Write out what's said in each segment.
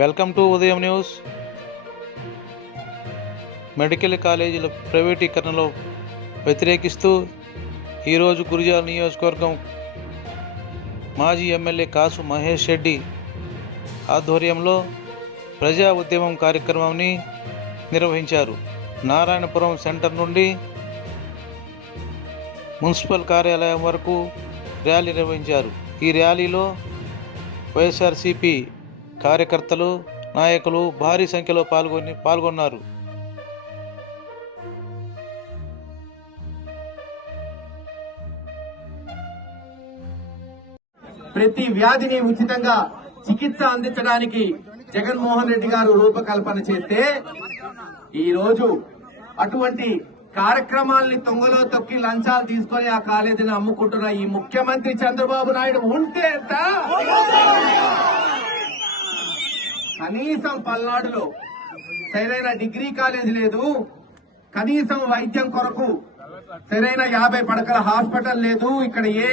Welcome to Udayam news medical కాలేజీల ప్రైవేటీకరణలో వ్యతిరేకిస్తూ ఈరోజు గురిజాల నియోజకవర్గం మాజీ ఎమ్మెల్యే కాసు మహేష్ రెడ్డి ఆధ్వర్యంలో ప్రజా ఉద్యమం కార్యక్రమాన్ని నిర్వహించారు. నారాయణపురం సెంటర్ నుండి మున్సిపల్ కార్యాలయం వరకు ర్యాలీ నిర్వహించారు. ఈ ర్యాలీలో వైఎస్ఆర్సీపీ కార్యకర్తలు నాయకులు భారీ సంఖ్యలో పాల్గొని పాల్గొన్నారు. ప్రతి వ్యాధిని ఉచితంగా చికిత్స అందించడానికి జగన్మోహన్ రెడ్డి గారు రూపకల్పన చేస్తే ఈ రోజు అటువంటి కార్యక్రమాల్ని తొంగలో తొక్కి లంచాలు తీసుకొని ఆ కాలేజీని అమ్ముకుంటున్న ఈ ముఖ్యమంత్రి చంద్రబాబు నాయుడు ఉంటే ఎంత? కనీసం పల్నాడులో సరైన డిగ్రీ కాలేజ్ లేదు కనీసం వైద్యం కొరకు సరైన యాభై పడకల హాస్పిటల్ లేదు ఇక్కడ ఏ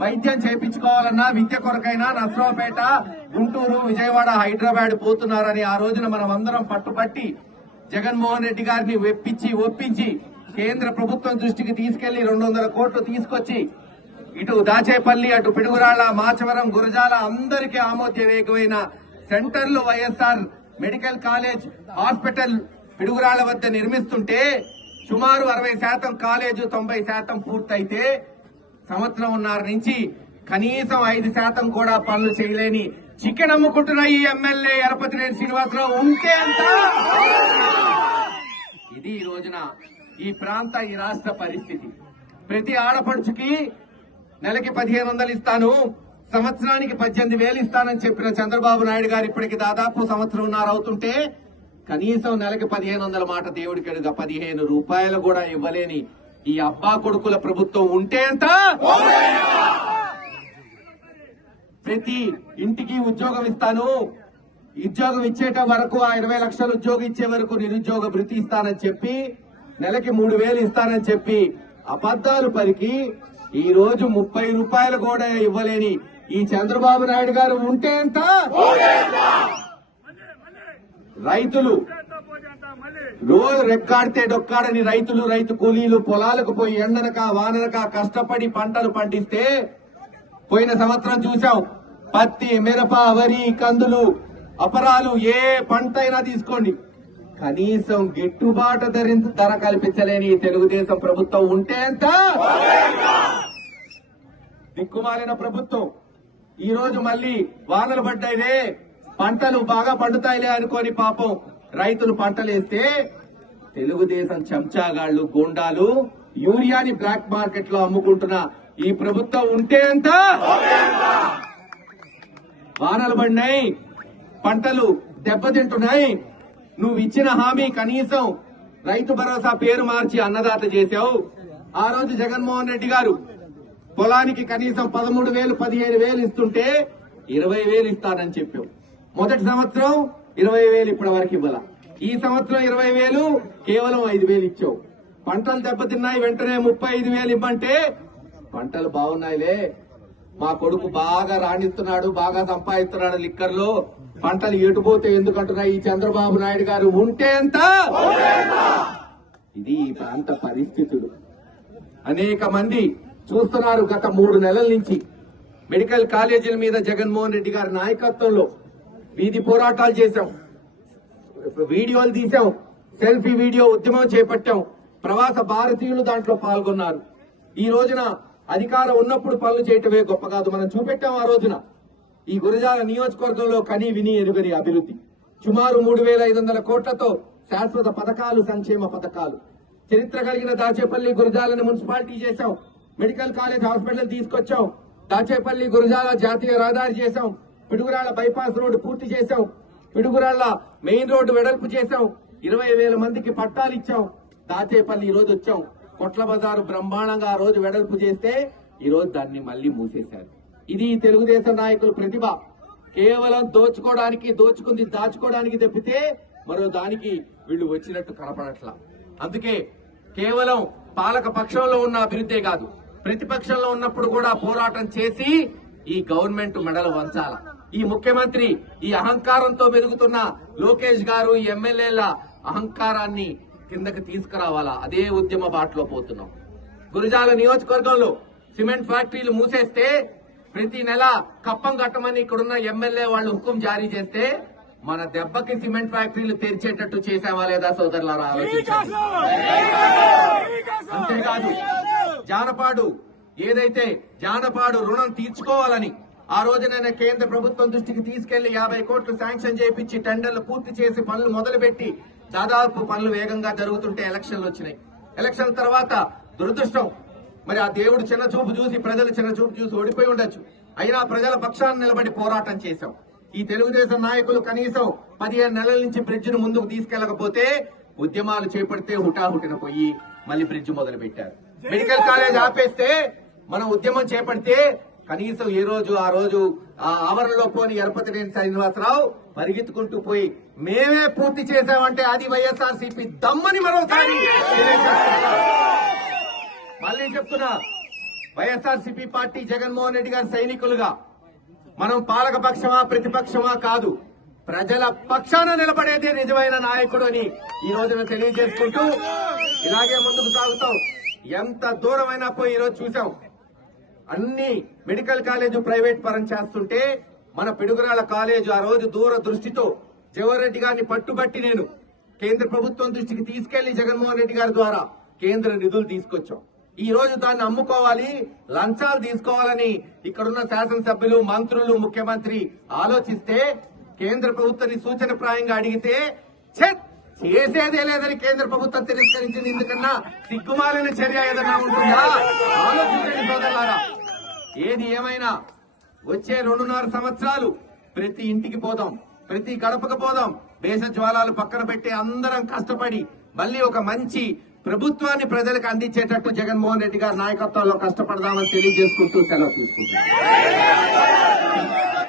వైద్యం చేయించుకోవాలన్నా విద్య కొరకైనా నర్సరావుపేట గుంటూరు విజయవాడ హైదరాబాద్ పోతున్నారని ఆ రోజున మనం అందరం పట్టుపట్టి జగన్మోహన్ రెడ్డి గారిని వెప్పించి ఒప్పించి కేంద్ర ప్రభుత్వం దృష్టికి తీసుకెళ్ళి రెండు వందల కోట్లు తీసుకొచ్చి ఇటు దాచేపల్లి అటు పిడుగురాళ్ళ మాచవరం గురజాల అందరికీ ఆమోదయోగ్యమైన సెంటర్లు YSR medical college hospital Piduguralla వద్ద నిర్మిస్తుంటే సుమారు అరవై శాతం కాలేజు తొంభై శాతం పూర్తయితే సంవత్సరంన్నర నుంచి కనీసం ఐదు శాతం కూడా పనులు చేయలేని చికెన్ అమ్ముకుంటున్న ఈ ఎమ్మెల్యే ఎరపతినేని శ్రీనివాసరావు ఉంటే అంత? ఇది ఈ రోజున ఈ ప్రాంత ఈ రాష్ట్ర పరిస్థితి. ప్రతి ఆడపడుచుకి నెలకి పదిహేను వందలు ఇస్తాను. సంవత్సరానికి పద్దెనిమిది వేలు ఇస్తానని చెప్పిన చంద్రబాబు నాయుడు గారు ఇప్పటికి దాదాపు సంవత్సరంన్నర అవుతుంటే కనీసం నెలకి పదిహేను వందల మాట దేవుడికి అడుగా పదిహేను రూపాయలు కూడా ఇవ్వలేని ఈ అబ్బా కొడుకుల ప్రభుత్వం ఉంటే ఎంత? ప్రతి ఇంటికి ఉద్యోగం ఇస్తాను. ఉద్యోగం ఇచ్చేట వరకు ఆ ఇరవై లక్షలు ఉద్యోగం ఇచ్చే వరకు నిరుద్యోగ భృతి ఇస్తానని చెప్పి నెలకి మూడు వేలు ఇస్తానని చెప్పి అబద్దాలు పలికి ఈ రోజు ముప్పై రూపాయలు కూడా ఇవ్వలేని ఈ చంద్రబాబు నాయుడు గారు ఉంటే ఎంత? రైతులు రోజు రెక్కాడితే డొక్కాడని రైతులు రైతు కూలీలు పొలాలకు పోయి ఎండనక వాననక కష్టపడి పంటలు పండిస్తే పోయిన సంవత్సరం చూసాం పత్తి మిరప వరి కందులు అపరాలు ఏ పంట అయినా తీసుకోండి. కనీసం గిట్టుబాటు ధర ధర కల్పించలేని తెలుగుదేశం ప్రభుత్వం ఉంటే ఎంత? దిక్కుమాలిన ప్రభుత్వం. ఈ రోజు మళ్ళీ వానలు పడ్డాయిలే పంటలు బాగా పండుతాయిలే అనుకోని పాపం రైతులు పంటలేస్తే తెలుగుదేశం చెంచాగాళ్ళు గోండాలు యూరియాని బ్లాక్ మార్కెట్లో అమ్ముకుంటున్న ఈ ప్రభుత్వం ఉంటే అంత? వానలు పడినాయి. పంటలు దెబ్బతింటున్నాయి. నువ్వు ఇచ్చిన హామీ కనీసం రైతు భరోసా పేరు మార్చి అన్నదాత చేశావు. ఆ రోజు జగన్మోహన్ రెడ్డి గారు పొలానికి కనీసం పదమూడు వేలు పదిహేను వేలు ఇస్తుంటే ఇరవై వేలు ఇస్తానని చెప్పావు. మొదటి సంవత్సరం ఇరవై వేలు ఇప్పటి వరకు ఇవ్వాల? ఈ సంవత్సరం ఇరవై వేలు కేవలం ఐదు వేలు ఇచ్చావు. పంటలు దెబ్బతిన్నాయి వెంటనే ముప్పై ఐదు వేలు ఇవ్వంటే పంటలు బాగున్నాయిలే. మా కొడుకు బాగా రాణిస్తున్నాడు బాగా సంపాదిస్తున్నాడు లిక్కర్లో పంటలు ఎటుపోతే ఎందుకంటున్నాయి? ఈ చంద్రబాబు నాయుడు గారు ఉంటే ఎంత? ఇది ఈ ప్రాంత పరిస్థితులు. అనేక మంది చూస్తున్నారు గత మూడు నెలల నుంచి మెడికల్ కాలేజీల మీద జగన్మోహన్ రెడ్డి గారి నాయకత్వంలో వీధి పోరాటాలు చేశాం. వీడియోలు తీసాం సెల్ఫీ వీడియో ఉద్యమం చేపట్టాం. ప్రవాస భారతీయులు దాంట్లో పాల్గొన్నారు. ఈ రోజున అధికారం ఉన్నప్పుడు పనులు చేయటమే గొప్ప కాదు. మనం చూపెట్టాం ఆ రోజున. ఈ గురజాల నియోజకవర్గంలో కని విని ఎరుగని అభివృద్ధి. సుమారు మూడు వేల ఐదు వందల కోట్లతో శాశ్వత పథకాలు సంక్షేమ పథకాలు. చరిత్ర కలిగిన దాచేపల్లి గురజాలను మున్సిపాలిటీ చేశాం. మెడికల్ కాలేజ్ హాస్పిటల్ తీసుకొచ్చాం. దాచేపల్లి గురజాల జాతీయ రహదారి చేశాం. పిడుగురాళ్ళ బైపాస్ రోడ్డు పూర్తి చేశాం. పిడుగురాళ్ళ మెయిన్ రోడ్డు వెడల్పు చేశాం. ఇరవై వేల మందికి పట్టాలు ఇచ్చాం. దాచేపల్లి ఈ రోజు వచ్చాం. కొట్ల బజారు బ్రహ్మాండంగా ఆ రోజు వెడల్పు చేస్తే ఈ రోజు దాన్ని మళ్ళీ మూసేశారు. ఇది తెలుగుదేశం నాయకుల ప్రతిభ. కేవలం దోచుకోవడానికి దోచుకుంది దాచుకోవడానికి తప్పితే మరో దానికి వీళ్ళు వచ్చినట్టు కనపడట్లా. అందుకే కేవలం పాలక పక్షంలో ఉన్న అభివృద్ధే కాదు. ప్రతిపక్షంలో ఉన్నప్పుడు కూడా పోరాటం చేసి ఈ గవర్నమెంట్ మెడలు వంచాల. ఈ ముఖ్యమంత్రి ఈ అహంకారంతో మెరుగుతున్న లోకేష్ గారు ఈ ఎమ్మెల్యేల అహంకారాన్ని కిందకి తీసుకురావాలా? అదే ఉద్యమ బాటలో పోతున్నాం. గురజాల నియోజకవర్గంలో సిమెంట్ ఫ్యాక్టరీలు మూసేస్తే ప్రతి నెల కప్పం కట్టమని ఇక్కడున్న ఎమ్మెల్యే వాళ్ళు హుకుం జారీ చేస్తే మన దెబ్బకి సిమెంట్ ఫ్యాక్టరీలు తెరిచేటట్టు చేసావా లేదా సోదరులారా? అంతేకాదు జానపాడు. ఏదైతే జానపాడు రుణం తీర్చుకోవాలని ఆ రోజు నేను కేంద్ర ప్రభుత్వం దృష్టికి తీసుకెళ్ళి యాభై కోట్లు శాంక్షన్ చేయించి టెండర్లు పూర్తి చేసి పనులు మొదలుపెట్టి దాదాపు పనులు వేగంగా జరుగుతుంటే ఎలక్షన్లు వచ్చినాయి. ఎలక్షన్ తర్వాత దురదృష్టం. మరి ఆ దేవుడు చిన్న చూపు చూసి ప్రజలు చిన్న చూపు చూసి ఓడిపోయి ఉండొచ్చు. అయినా ప్రజల పక్షాన్ని నిలబడి పోరాటం చేశాం. ఈ తెలుగుదేశం నాయకులు కనీసం పదిహేను నెలల నుంచి బ్రిడ్జ్ను ముందుకు తీసుకెళ్ళకపోతే ఉద్యమాలు చేపడితే హుటాహుటిన పోయి మళ్ళీ బ్రిడ్జ్ మొదలు పెట్టారు మెడికల్ కాలేజ్ ఆపేస్తే మనం ఉద్యమం చేపడితే కనీసం ఏ రోజు ఆ రోజు ఆ ఆవరణలో పోని ఎరపతినేని శ్రీనివాసరావు పరిగెత్తుకుంటూ పోయి మేమే పూర్తి చేశామంటే అది వైఎస్ఆర్ సిపి దమ్మని మరోసారి మళ్ళీ చెప్తున్నా YSR CP party Jaganmohan Reddy గారి సైనికులుగా మనం పాలక పక్షమా ప్రతిపక్షమా కాదు ప్రజల పక్షాన నిలబడేదే నిజమైన నాయకుడు అని ఈ రోజున తెలియజేసుకుంటూ ఇలాగే ముందుకు సాగుతాం. ఎంత దూరమైనా పోయి ఈరోజు చూసాం. అన్ని మెడికల్ కాలేజ్ ప్రైవేట్ పరం చేస్తుంటే మన పిడుగురాల కాలేజ్ ఆ రోజు దూర దృష్టితో జవహర్ రెడ్డి గారిని పట్టుబట్టి నేను కేంద్ర ప్రభుత్వం దృష్టికి తీసుకెళ్ళి జగన్మోహన్ రెడ్డి గారి ద్వారా కేంద్ర నిధులు తీసుకొచ్చాం. ఈ రోజు దాన్ని అమ్ముకోవాలి లంచాలు తీసుకోవాలని ఇక్కడున్న శాసనసభ్యులు మంత్రులు ముఖ్యమంత్రి ఆలోచిస్తే కేంద్ర ప్రభుత్వాన్ని సూచన ప్రాయంగా అడిగితే చెత్ చేసేదే లేదని కేంద్ర ప్రభుత్వం తిరస్కరించింది. ఎందుకన్నా సిగ్గుమాలిన చర్య ఏదైనా ఉంటుందా? ఆలోచించండి సోదరులారా. ఏది ఏమైనా వచ్చే రెండున్నర సంవత్సరాలు ప్రతి ఇంటికి పోదాం ప్రతి గడపకు పోదాం. దేశ జ్వాలాలు పక్కన పెట్టి అందరం కష్టపడి మళ్ళీ ఒక మంచి ప్రభుత్వాన్ని ప్రజలకు అందించేటట్టు జగన్మోహన్ రెడ్డి గారి నాయకత్వంలో కష్టపడదామని తెలియజేసుకుంటూ సెలవు తీసుకుంటాం